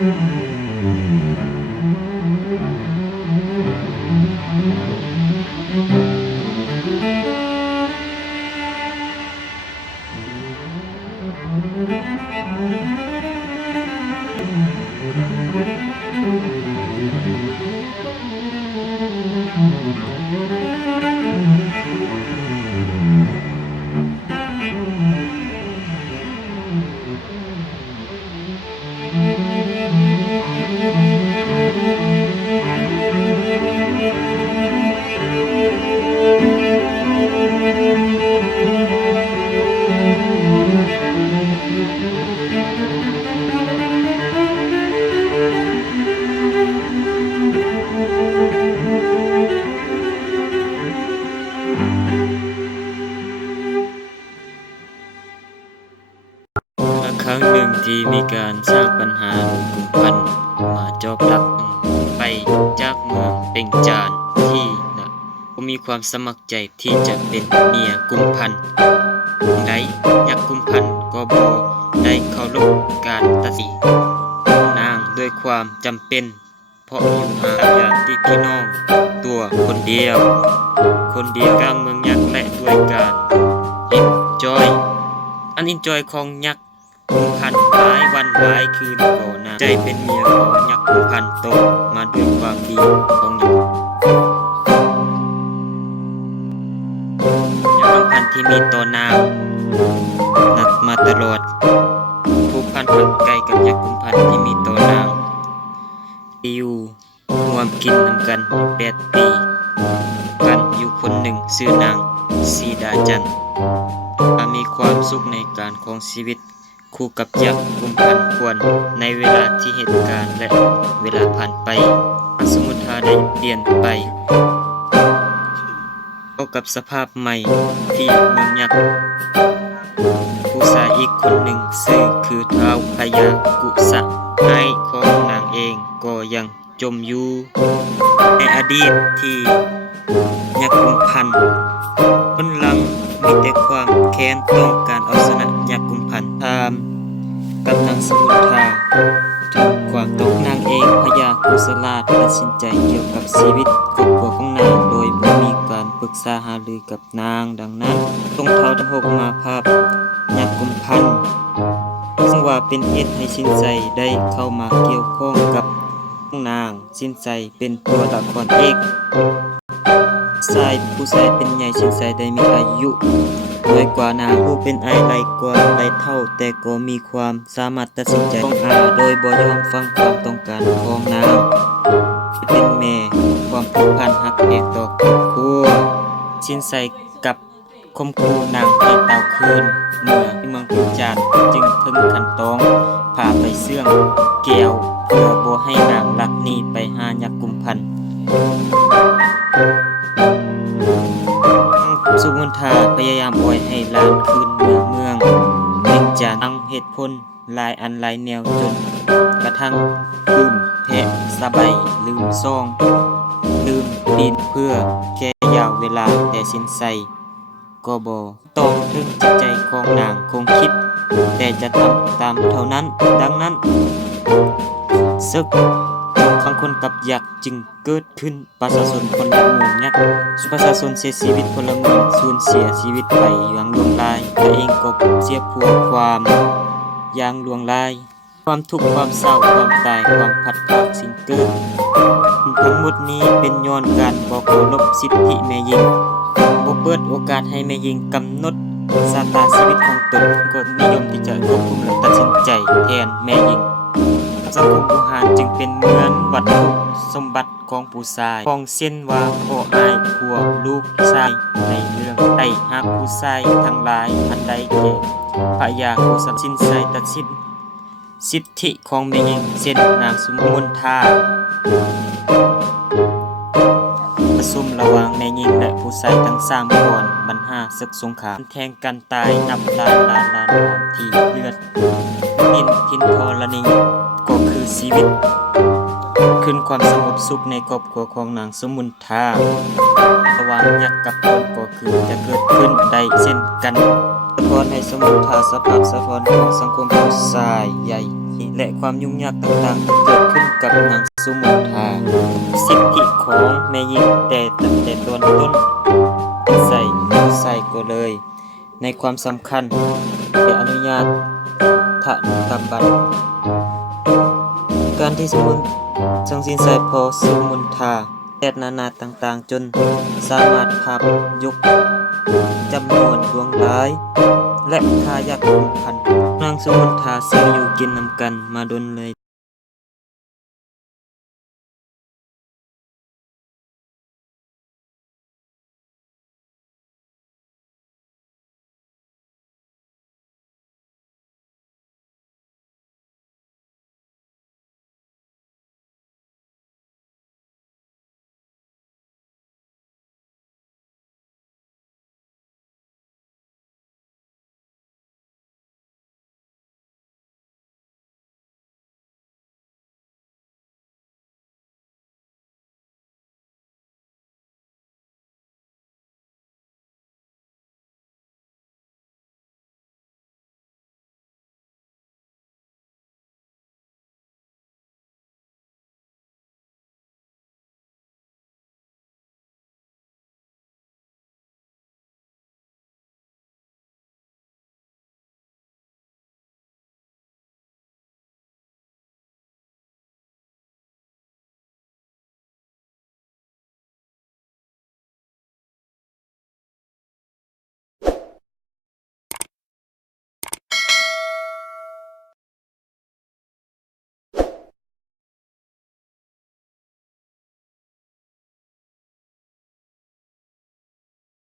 ครั้งหนึ่งที่มีการสร้างปัญหากุมพันมาจอบลักไปจากเมืองเป่งจานที่บ่มีความสมัครใจที่จะเป็นเมียกุมพันใดยักษ์กุมพันก็บ่ได้เคารพการตัดสินนางด้วยความจำเป็นเพราะอยู่ห่างญาติพี่น้องตัวคนเดียวกลางเมืองยักษ์และด้วยการอินจอยของยักษ์กุมพันหลายวันหลายคืนก่อนนะใจเป็นเมียของยักษ์กุมพันโตมาด้วยความดีของยักษ์กุมพันที่มีต่อนางนัดมาตลอดผูกพันหักใกล้กับยักษ์กุมพันที่มีต่อนางอยู่ร่วมกินนำกัน8 ปีกันอยู่คนหนึ่งชื่อนางสีดาจันทร์มีความสุขในการของชีวิตคู่กับยักษ์กุมพันควรในเวลาที่เหตุการณ์และเวลาผ่านไปสมุทรได้เปลี่ยนไปเข้ากับสภาพใหม่ที่เมืองยักษ์ผู้ชายอีกคนหนึ่งซึ่งคือท้าวพญากุสะให้ของนางเองก็ยังจมอยู่ในอดีตที่ยักษ์กุมพันคนหลังมีแต่ความแค้นต้องการเอาชนะยักษ์กุมพันตามกับนางสมุทราจนความตกนางเองพญากุสลาตัดสินใจเกี่ยวกับชีวิตครอบครัวของนางโดยบ่มีการปรึกษาหารือกับนางดังนั้นต้องเท้าทั้งหกมาภาพยักษ์กุมพันซึ่งว่าเป็นเหตุให้สินใจได้เข้ามาเกี่ยวข้องกับนางสินใจเป็นตัวละครเอกผู้ชายเป็นใหญ่สินใจได้มีอายุน้อยกว่านางผู้เป็นไอหลายกว่าหลายเท่าแต่ก็มีความสามารถตัดสินใจของโดยบ่ยอมฟังความต้องการของนางเป็นแม่ความผูกพันหักแพงต่อครอบครัวสินใจกับคมคูนางให้เต่าคืนเมื่อที่เมืองพิจารจึงถึงขั้นตอนพาไปเสื่องแก้วเพื่อบ่ให้นางลักหนีไปหายักษ์กุมพันสุมนทาพยายามปล่อยให้หลานคืนเมืองเพ่งจานตั้งเหตุผลหลายอันหลายแนวจนกระทั่งลืมแพะสบายลืมซองลืมปีนเพื่อแค่ยาวเวลาแต่สินใส่ก็บ่ต้องถึงจิตใจของนางคงคิดแต่จะทำตามเท่านั้นดังนั้นศึกของคนกับยักษ์จึงเกิดขึ้นประชาชนคนละหมู่ยักษ์ประชาชนเสียชีวิตคนละหมู่สูญเสียชีวิตไปอย่างลวงลายตัวเองก็เสียผัวความอย่างลวงลายความทุกข์ความเศร้าความตายความพัดพรากสิ่งเกิดทั้งหมดนี้เป็นย้อนการบ่เคารพสิทธิแม่หญิงบ่เปิดโอกาสให้แม่หญิงกำหนดชะตาชีวิตของตนก็นิยมที่จะควบคุมและตัดสินใจแทนแม่หญิงสังคมผู้หารจึงเป็นเหมือนวัตถุสมบัติของผู้ชายของเส้นว่าพ่ออ้ายผัวลูกชายในเรื่องใดหากผู้ชายทั้งหลายอันใดแก่พญากุสลสินใจตัดสินสิทธิของแม่หญิงเช่นนางสุมนทาประชุมระหว่างแม่หญิงและผู้ชายทั้ง3คนบรรหาศึกสงครามแทงกันตายนับล้านที่เลือดนินทินธรณีก็คือชีวิตคืนความสงบสุขในครอบครัวของนางสมุนทาระหว่างยักษ์กับคนก็คือจะเกิดขึ้นได้เช่นกันสะท้อนให้สมุนทาสภาพสะท้อนของสังคมผู้ชายใหญ่ และความยุ่งยากต่างๆที่เกิดขึ้นกับนางสุมนทาสิทธิของแม่หญิงแต่ตั้งแต่ตอนต้นใส่ก็เลย ในความสำคัญและอนุญาตทะนุกรรมบัตรการที่สมุนสังสินใส่พอสุมนทาแตดนานาต่างๆจนสามารถภาพยกจำนวนดวงร้าย และทายาทขุนพันธุ์นางสุมนทาซึ่งอยู่กินนำกันมาดนเลย